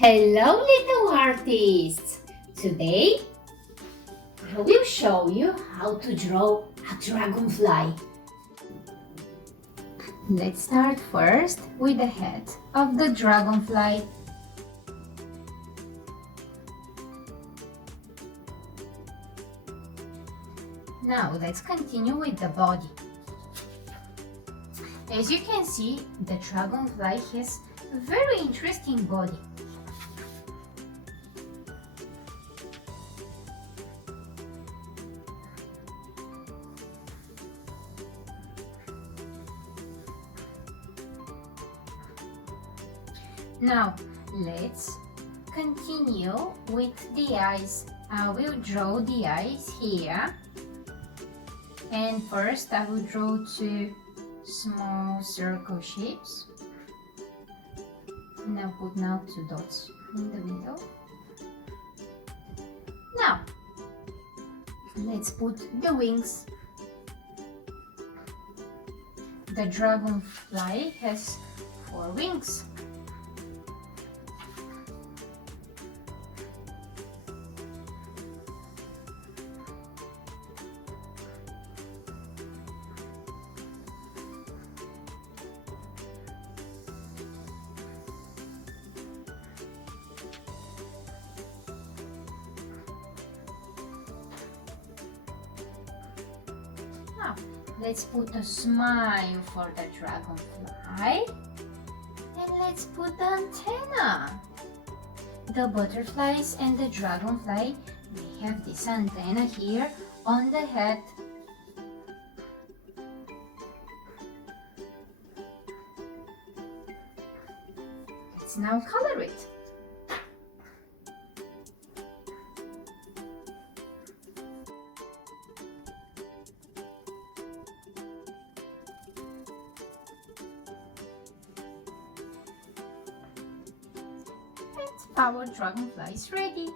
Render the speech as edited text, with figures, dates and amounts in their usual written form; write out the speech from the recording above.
Hello, little artists! Today, I will show you how to draw a dragonfly. Let's start first with the head of the dragonfly. Now let's continue with the body. As you can see, the dragonfly has a very interesting body. Now, let's continue with the eyes. I will draw the eyes here. And first, I will draw two small circle shapes. Now put two dots in the middle. Now, let's put the wings. The dragonfly has 4 wings. Now, let's put a smile for the dragonfly. And let's put the antenna. The butterflies and the dragonfly, they have this antenna here on the head. Let's now color it. Our dragonfly is ready.